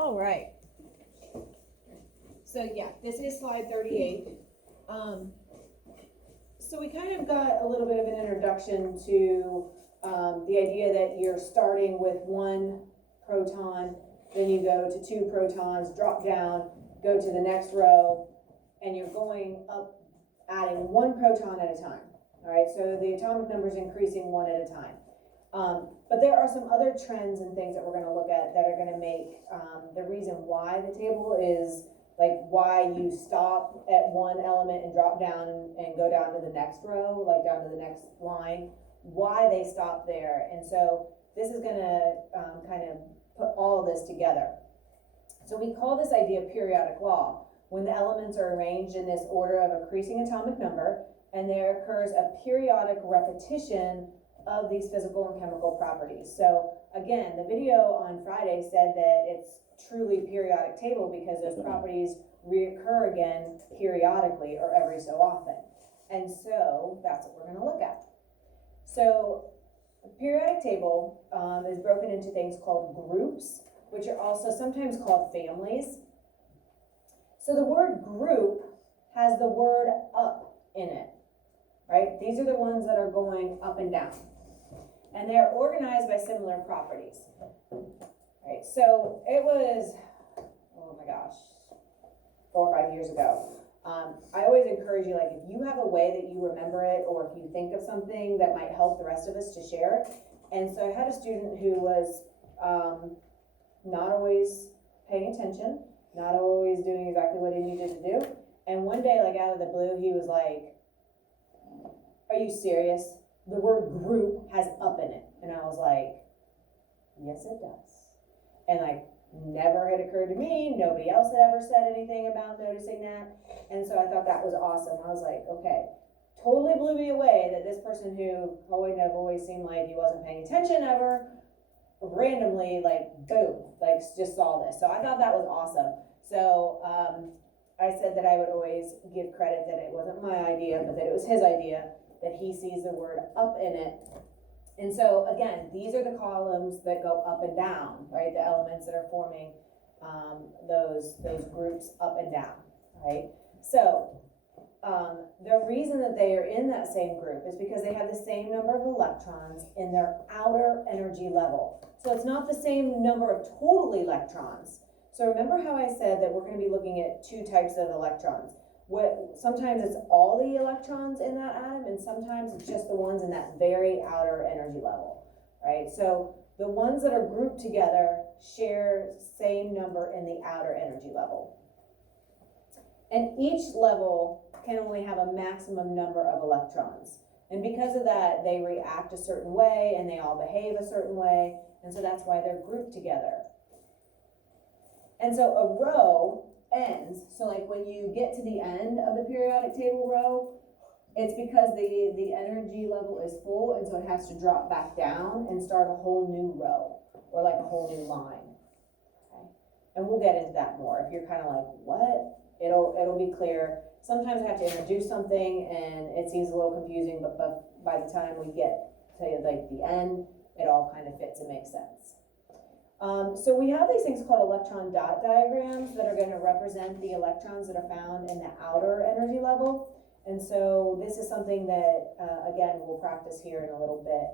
All right. So yeah, this is slide 38. So we kind of got a little bit of an introduction to the idea that you're starting with one proton, then you go to 2 protons, drop down, go to the next row, and you're going up, adding 1 proton at a time. All right, so the atomic number is increasing 1 at a time. But there are some other trends and things that we're going to look at that are going to make the reason why the table is like why you stop at one element and drop down and go down to the next row, like down to the next line, why they stop there. And so this is going to kind of put all of this together. So we call this idea periodic law, when the elements are arranged in this order of increasing atomic number, and there occurs a periodic repetition of these physical and chemical properties. So again, the video on Friday said that it's truly periodic table because those properties reoccur again periodically or every so often. And so that's what we're going to look at. So the periodic table is broken into things called groups, which are also sometimes called families. So the word group has the word up in it, right? These are the ones that are going up and down. And they're organized by similar properties. Right, so it was, oh my gosh, 4 or 5 years ago. I always encourage you, like, if you have a way that you remember it, or if you think of something that might help the rest of us, to share it. And so I had a student who was not always paying attention, not always doing exactly what he needed to do. And one day, like out of the blue, he was like, "Are you serious? The word group has up in it." And I was like, "Yes, it does." And like, never had occurred to me. Nobody else had ever said anything about noticing that. And so I thought that was awesome. I was like, okay, totally blew me away that this person who always seemed like he wasn't paying attention ever, randomly, like, boom, like just saw this. So I thought that was awesome. So I said that I would always give credit that it wasn't my idea, but that it was his idea, that he sees the word up in it. And so again, these are the columns that go up and down, right? The elements that are forming those groups up and down, right? So the reason that they are in that same group is because they have the same number of electrons in their outer energy level. So it's not the same number of total electrons. So remember how I said that we're going to be looking at 2 types of electrons. Sometimes it's all the electrons in that atom, and sometimes it's just the ones in that very outer energy level, right? So the ones that are grouped together share same number in the outer energy level. And each level can only have a maximum number of electrons. And because of that, they react a certain way, and they all behave a certain way, and so that's why they're grouped together. And so a row ends, so like when you get to the end of the periodic table row, it's because the energy level is full, and so it has to drop back down and start a whole new row, or like a whole new line. Okay? And we'll get into that more. If you're kind of like, what? It'll be clear. Sometimes I have to introduce something and it seems a little confusing, but by the time we get to like the end, it all kind of fits and makes sense. So we have these things called electron dot diagrams that are going to represent the electrons that are found in the outer energy level. And so this is something that, again, we'll practice here in a little bit.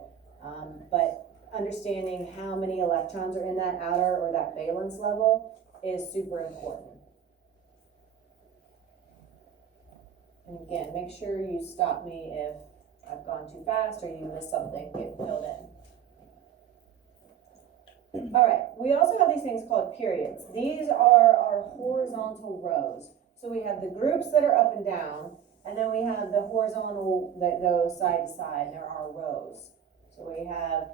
But understanding how many electrons are in that outer or that valence level is super important. And again, make sure you stop me if I've gone too fast or you missed something, get filled in. All right, we also have these things called periods. These are our horizontal rows. So we have the groups that are up and down, and then we have the horizontal that go side to side. There are rows. So we have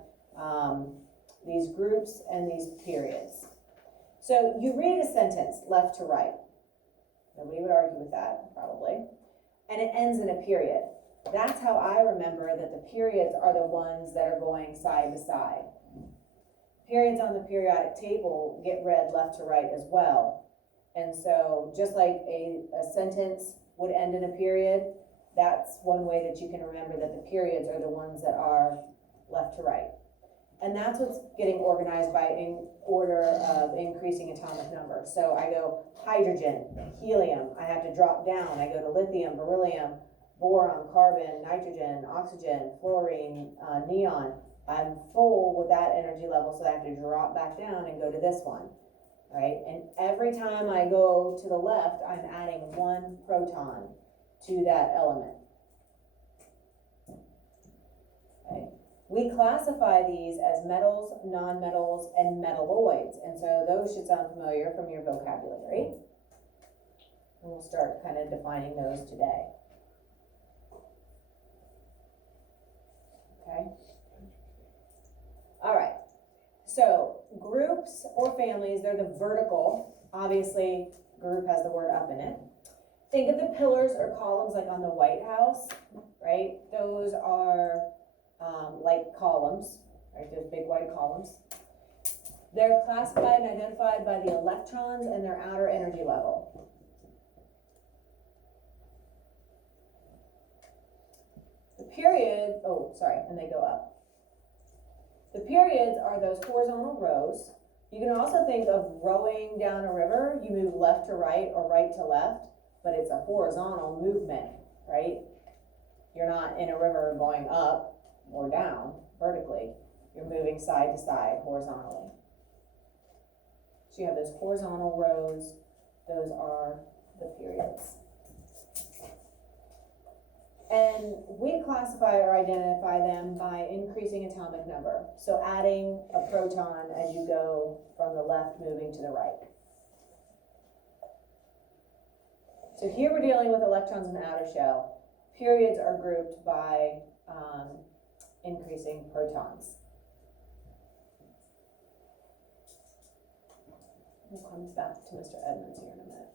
these groups and these periods. So you read a sentence left to right. Nobody would argue with that, probably. And it ends in a period. That's how I remember that the periods are the ones that are going side to side. Periods on the periodic table get read left to right as well. And so just like a sentence would end in a period, that's one way that you can remember that the periods are the ones that are left to right. And that's what's getting organized by in order of increasing atomic number. So I go hydrogen, helium, I have to drop down. I go to lithium, beryllium, boron, carbon, nitrogen, oxygen, fluorine, neon. I'm full with that energy level, so I have to drop back down and go to this one, right? And every time I go to the left, I'm adding 1 proton to that element. Okay. We classify these as metals, nonmetals, and metalloids, and so those should sound familiar from your vocabulary. And we'll start kind of defining those today. Okay. All right. So groups or families, they're the vertical. Obviously, group has the word up in it. Think of the pillars or columns like on the White House, right? Those are like columns, right? Those big white columns. They're classified and identified by the electrons and their outer energy level. The period, and they go up. The periods are those horizontal rows. You can also think of rowing down a river. You move left to right or right to left, but it's a horizontal movement, right? You're not in a river going up or down vertically. You're moving side to side horizontally. So you have those horizontal rows. Those are the periods. And we classify or identify them by increasing atomic number. So adding a proton as you go from the left moving to the right. So here we're dealing with electrons in the outer shell. Periods are grouped by increasing protons. We'll come back to Mr. Edmonds here in a minute.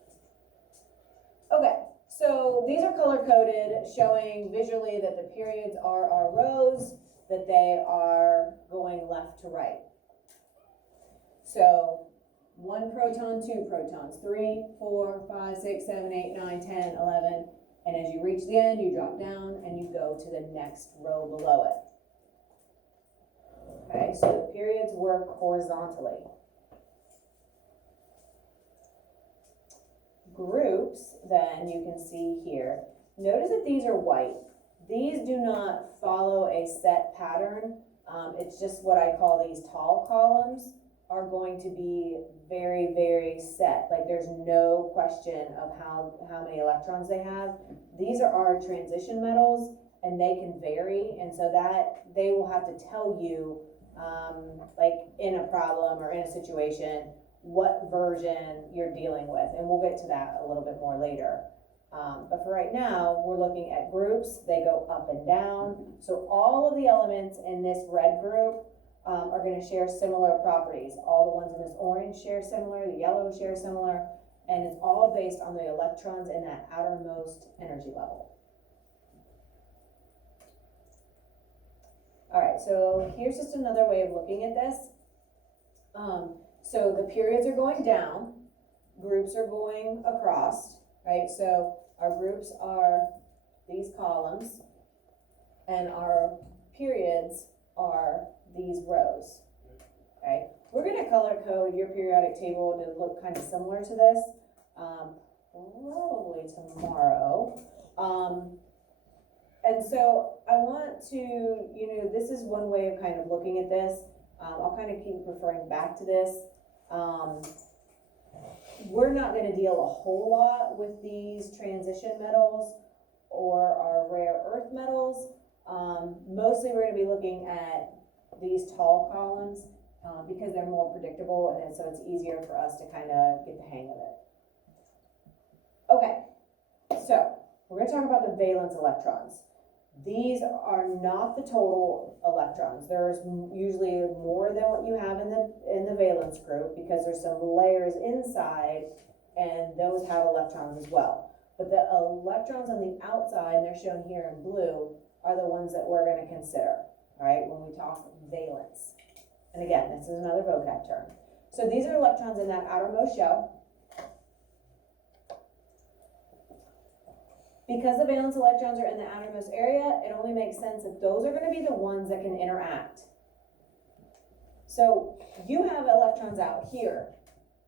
Okay. So these are color-coded, showing visually that the periods are our rows, that they are going left to right. So 1 proton, 2 protons, 3, 4, 5, 6, 7, 8, 9, 10, 11. And as you reach the end, you drop down and you go to the next row below it. Okay, so the periods work horizontally. Groups, then, you can see here. Notice that these are white. These do not follow a set pattern. It's just what I call these tall columns are going to be very, very set. Like there's no question of how many electrons they have. These are our transition metals, and they can vary, and so that they will have to tell you, like in a problem or in a situation, what version you're dealing with, and we'll get to that a little bit more later. But for right now, we're looking at groups. They go up and down. So all of the elements in this red group are going to share similar properties. All the ones in this orange share similar, the yellow share similar, and it's all based on the electrons in that outermost energy level. All right, so here's just another way of looking at this. So the periods are going down, groups are going across, right? So our groups are these columns, and our periods are these rows, okay? We're gonna color code your periodic table to look kind of similar to this, probably tomorrow. And so I want to, this is one way of kind of looking at this. I'll kind of keep referring back to this. We're not going to deal a whole lot with these transition metals or our rare earth metals. Mostly we're going to be looking at these tall columns because they're more predictable, and so it's easier for us to kind of get the hang of it. Okay, so we're going to talk about the valence electrons. These are not the total electrons. There's usually more than what you have in the valence group because there's some layers inside, and those have electrons as well. But the electrons on the outside, and they're shown here in blue, are the ones that we're going to consider, right, when we talk valence. And again, this is another vocab term. So these are electrons in that outermost shell. Because the valence electrons are in the outermost area, it only makes sense if those are going to be the ones that can interact. So you have electrons out here.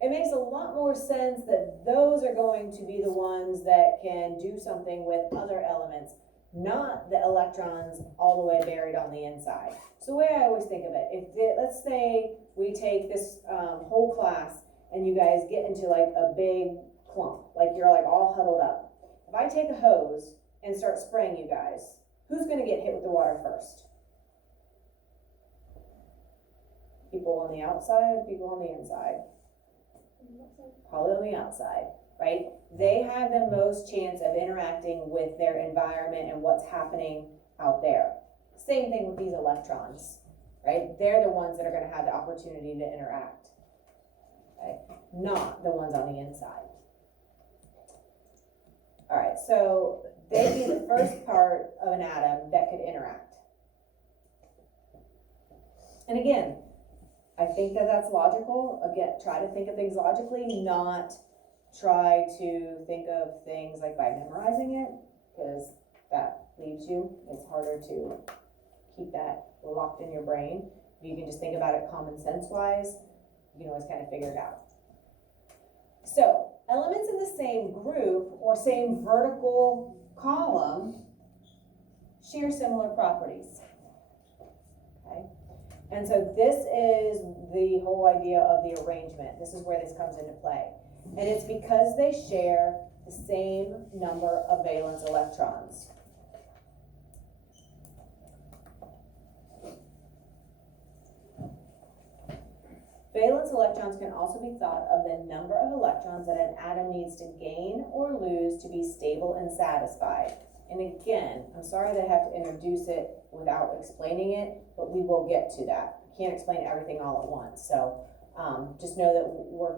It makes a lot more sense that those are going to be the ones that can do something with other elements, not the electrons all the way buried on the inside. So the way I always think of it, let's say we take this whole class and you guys get into like a big clump, like you're like all huddled up. If I take a hose and start spraying you guys, who's gonna get hit with the water first? People on the outside, people on the inside? Probably on the outside, right? They have the most chance of interacting with their environment and what's happening out there. Same thing with these electrons, right? They're the ones that are gonna have the opportunity to interact, okay? Not the ones on the inside. All right, so they'd be the first part of an atom that could interact. And again, I think that that's logical. Again, try to think of things logically, not try to think of things like by memorizing it, because that leaves you. It's harder to keep that locked in your brain. If you can just think about it common sense wise, you can always kind of figure it out. So, elements in the same group or same vertical column share similar properties. Okay? And so this is the whole idea of the arrangement. This is where this comes into play. And it's because they share the same number of valence electrons. Valence electrons can also be thought of the number of electrons that an atom needs to gain or lose to be stable and satisfied. And again, I'm sorry that I have to introduce it without explaining it, but we will get to that. I can't explain everything all at once, so just know that we're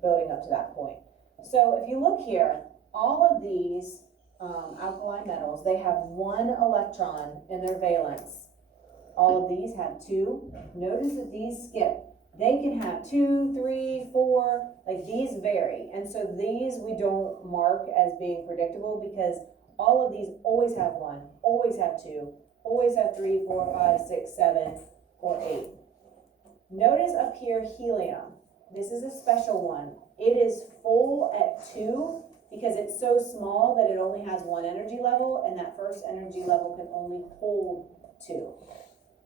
building up to that point. So if you look here, all of these alkali metals, they have one electron in their valence. All of these have two. Notice that these skip. They can have 2, 3, 4, like these vary. And so these we don't mark as being predictable because all of these always have 1, always have 2, always have 3, 4, 5, 6, 7, or 8. Notice up here helium. This is a special one. It is full at 2 because it's so small that it only has 1 energy level, and that first energy level can only hold 2.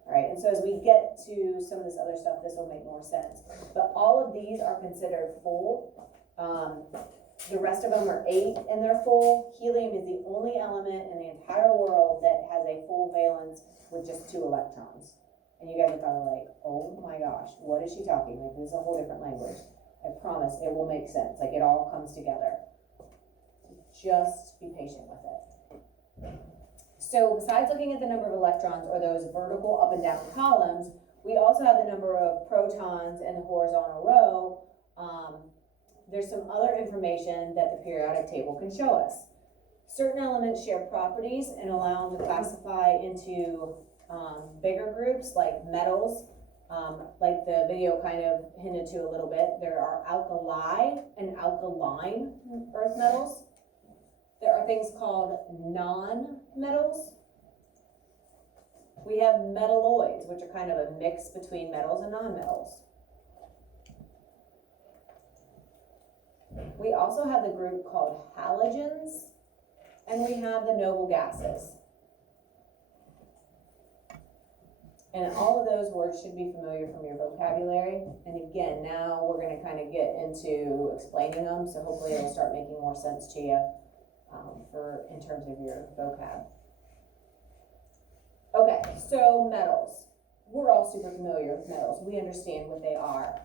All right, and so as we get to some of this other stuff, this will make more sense. But all of these are considered full. The rest of them are 8 and they're full. Helium is the only element in the entire world that has a full valence with just 2 electrons. And you guys are probably like, oh my gosh, what is she talking? Like, this is a whole different language. I promise it will make sense. Like, it all comes together. Just be patient with it. So besides looking at the number of electrons or those vertical up and down columns, we also have the number of protons in the horizontal row. There's some other information that the periodic table can show us. Certain elements share properties and allow them to classify into bigger groups like metals, like the video kind of hinted to a little bit. There are alkali and alkaline earth metals. There are things called non-metals. We have metalloids, which are kind of a mix between metals and non-metals. We also have the group called halogens, and we have the noble gases. And all of those words should be familiar from your vocabulary. And again, now we're going to kind of get into explaining them, so hopefully it'll start making more sense to you. In terms of your vocab. Okay, so metals. We're all super familiar with metals. We understand what they are.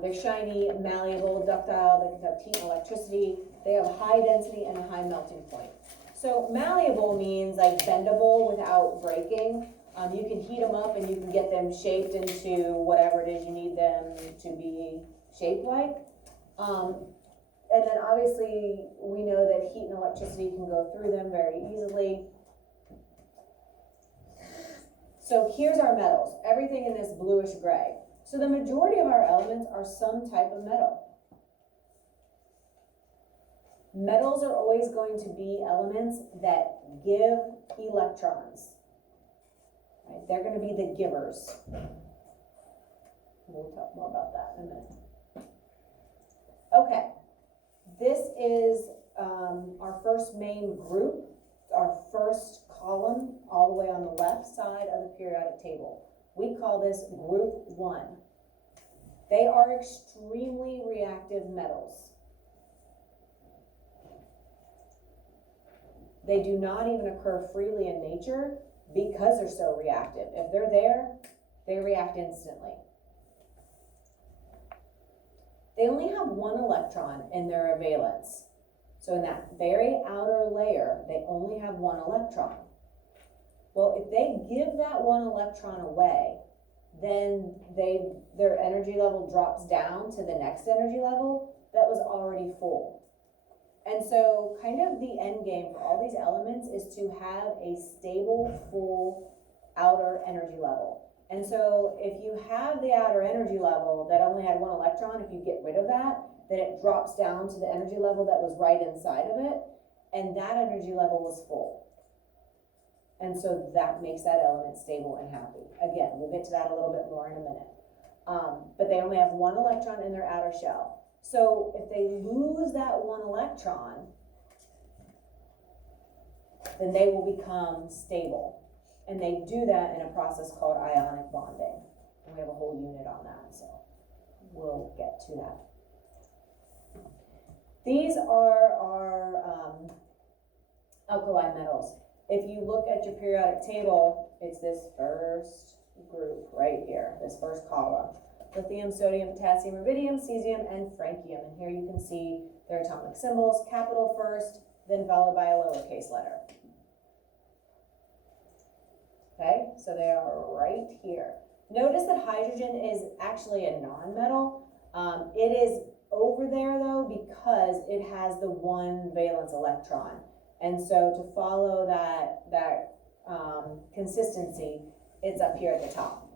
They're shiny, malleable, ductile, they conduct heat and electricity. They have high density and a high melting point. So malleable means like bendable without breaking. You can heat them up and you can get them shaped into whatever it is you need them to be shaped like. And then obviously we know that heat and electricity can go through them very easily. So here's our metals, everything in this bluish gray. So the majority of our elements are some type of metal. Metals are always going to be elements that give electrons. Right? They're going to be the givers. We'll talk more about that in a minute. Okay, this is our first main group, our first column all the way on the left side of the periodic table. We call this group 1. They are extremely reactive metals. They do not even occur freely in nature because they're so reactive. If they're there, they react instantly. They only have one electron in their valence. So in that very outer layer, they only have one electron. Well, if they give that one electron away, then their energy level drops down to the next energy level that was already full. And so kind of the end game for all these elements is to have a stable, full outer energy level. And so if you have the outer energy level that only had one electron, if you get rid of that, then it drops down to the energy level that was right inside of it, and that energy level was full. And so that makes that element stable and happy. Again, we'll get to that a little bit more in a minute. But they only have one electron in their outer shell. So if they lose that one electron, then they will become stable. And they do that in a process called ionic bonding. And we have a whole unit on that, so we'll get to that. These are our alkali metals. If you look at your periodic table, it's this first group right here, this first column. Lithium, sodium, potassium, rubidium, cesium, and francium. And here you can see their atomic symbols, capital first, then followed by a lowercase letter. Okay, so they are right here. Notice that hydrogen is actually a non-metal. It is over there though because it has the one valence electron. And so to follow that consistency, it's up here at the top.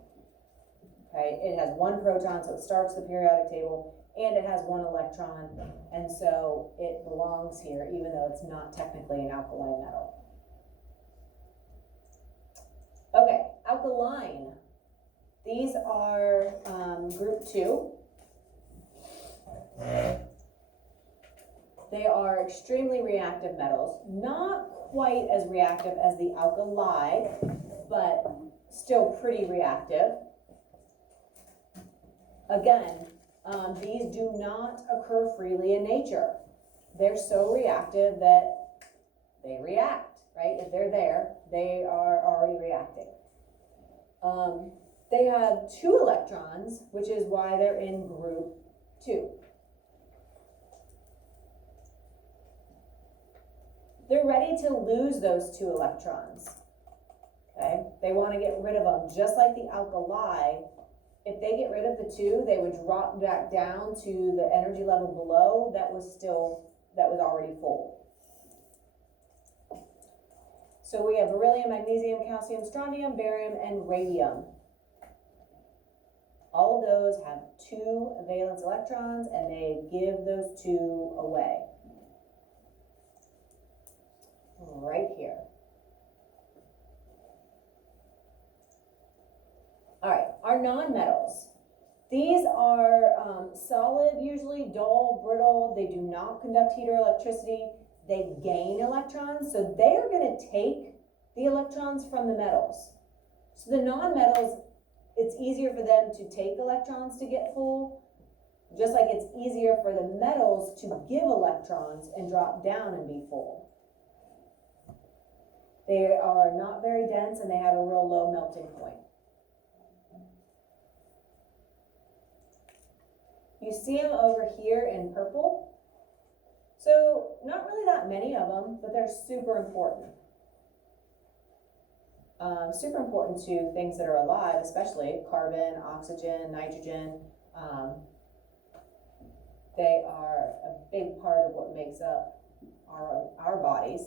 Okay, it has one proton, so it starts the periodic table, and it has one electron, and so it belongs here, even though it's not technically an alkali metal. Okay, alkaline. These are group 2. They are extremely reactive metals, not quite as reactive as the alkali, but still pretty reactive. Again, these do not occur freely in nature. They're so reactive that they react, right? If they're there, they are already reacting. They have 2 electrons, which is why they're in group 2. They're ready to lose those 2 electrons, okay? They want to get rid of them, just like the alkali. If they get rid of the 2, they would drop back down to the energy level below that was already full. So we have beryllium, magnesium, calcium, strontium, barium, and radium. All of those have 2 valence electrons, and they give those 2 away. Right here. All right, our nonmetals. These are solid, usually dull, brittle. They do not conduct heat or electricity. They gain electrons, so they are going to take the electrons from the metals. So the nonmetals, it's easier for them to take electrons to get full, just like it's easier for the metals to give electrons and drop down and be full. They are not very dense and they have a real low melting point. You see them over here in purple. So not really that many of them, but they're super important. Super important to things that are alive, especially carbon, oxygen, nitrogen. They are a big part of what makes up our bodies.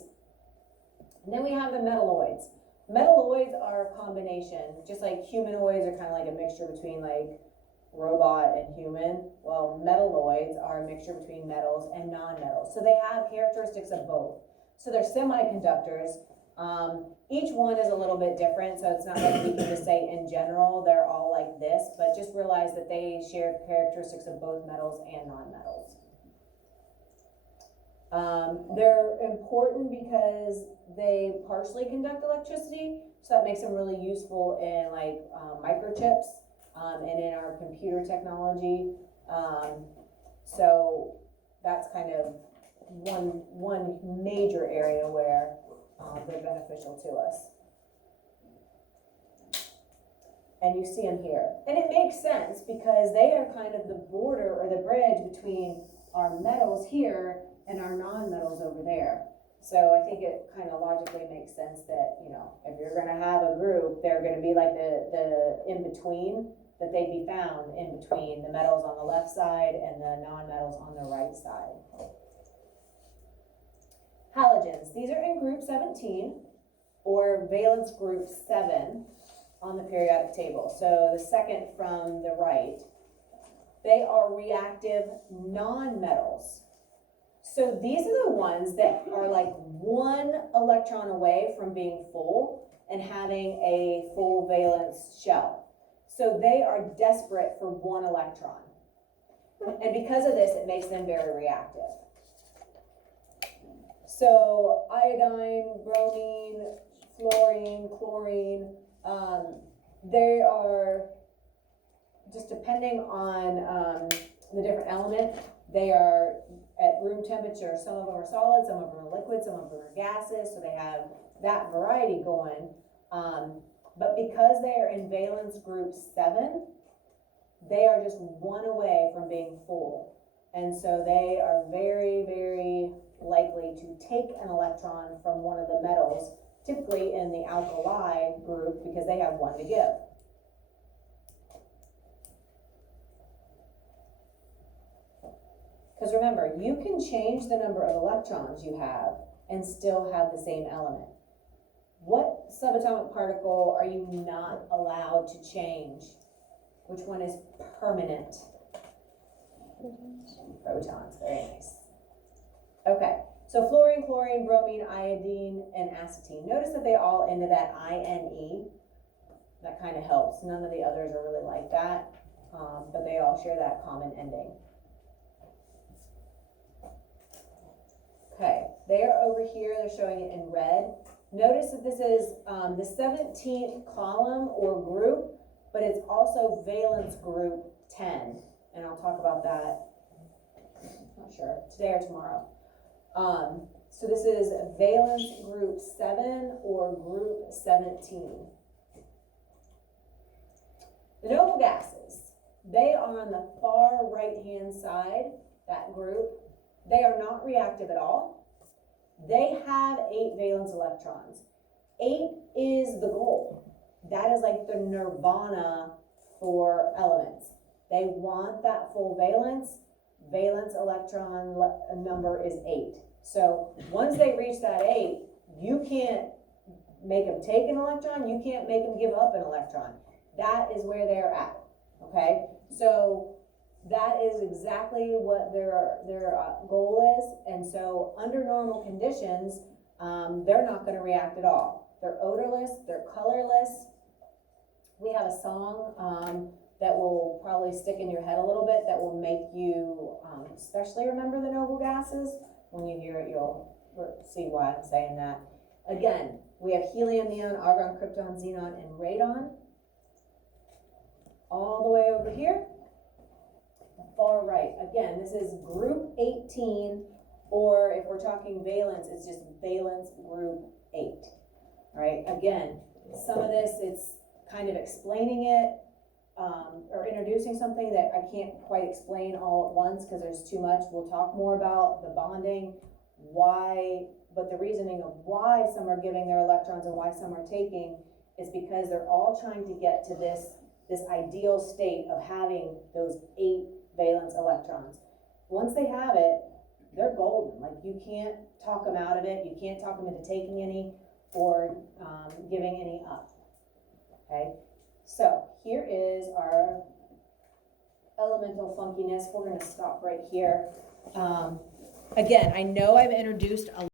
And then we have the metalloids. Metalloids are a combination, just like humanoids are kind of like a mixture between like robot and human. Well, metalloids are a mixture between metals and non-metals. So they have characteristics of both. So they're semiconductors. Each one is a little bit different, so it's not like we can just say in general they're all like this. this, but just realize that they share characteristics of both metals and non-metals. They're important because they partially conduct electricity, so that makes them really useful in like microchips and in our computer technology. So that's kind of one major area where they're beneficial to us. And you see them here. And it makes sense because they are kind of the border or the bridge between our metals here and our non-metals over there. So I think it kind of logically makes sense that, you know, if you're gonna have a group, they're gonna be like the in-between, that they'd be found in between the metals on the left side and the non-metals on the right side. Halogens, these are in group 17 or valence group 7 on the periodic table. So the second from the right. They are reactive non-metals. So these are the ones that are like one electron away from being full and having a full valence shell. So they are desperate for one electron. And because of this, it makes them very reactive. So iodine, bromine, fluorine, chlorine, they are, just depending on the different element, they are at room temperature. Some of them are solid, some of them are liquid, some of them are gases, so they have that variety going. But because they are in valence group 7, they are just one away from being full. And so they are very, very likely to take an electron from one of the metals, typically in the alkali group, because they have one to give. Because remember, you can change the number of electrons you have and still have the same element. What subatomic particle are you not allowed to change? Which one is permanent? Protons, very nice. Okay, so fluorine, chlorine, bromine, iodine, and acetine. Notice that they all end at that INE. That kind of helps. None of the others are really like that, but they all share that common ending. Okay, they are over here. They're showing it in red. Notice that this is the 17th column or group, but it's also valence group 10. And I'll talk about that, not sure, today or tomorrow. So this is valence group 7 or group 17. The noble gases, they are on the far right-hand side, that group. They are not reactive at all. They have 8 valence electrons. 8 is the goal. That is like the nirvana for elements. They want that full valence. Valence electron number is 8. So once they reach that 8, you can't make them take an electron. You can't make them give up an electron. That is where they're at, okay? So that is exactly what their goal is. And so under normal conditions, they're not going to react at all. They're odorless, they're colorless. We have a song that will probably stick in your head a little bit that will make you especially remember the noble gases. When you hear it, you'll see why I'm saying that. Again, we have helium, neon, argon, krypton, xenon, and radon. All the way over here, far right. Again, this is group 18, or if we're talking valence, it's just valence group 8. All right, again, some of this, it's kind of explaining it, or introducing something that I can't quite explain all at once because there's too much. We'll talk more about the bonding, why, but the reasoning of why some are giving their electrons and why some are taking is because they're all trying to get to this ideal state of having those 8 valence electrons. Once they have it, they're golden. Like, you can't talk them out of it. You can't talk them into taking any or giving any up. Okay, so here is our elemental funkiness. We're going to stop right here. Again, I know I've introduced a